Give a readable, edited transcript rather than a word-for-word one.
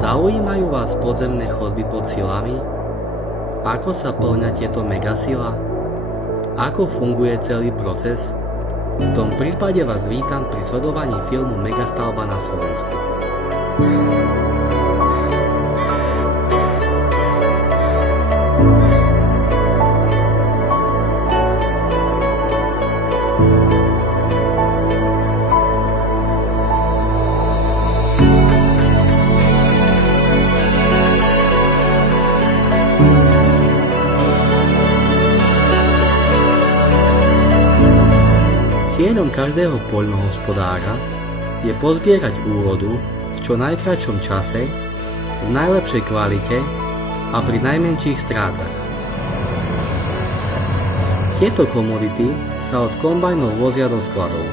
Zaujímajú vás podzemné chodby pod silami? Ako sa plňa tieto megasila? Ako funguje celý proces? V tom prípade vás vítam pri sledovaní filmu Megastavba na Slovensku. Cieľom každého poľnohospodára je pozbierať úrodu v čo najkratšom čase, v najlepšej kvalite a pri najmenších strátach. Tieto komodity sa od kombajnov vozia do skladov.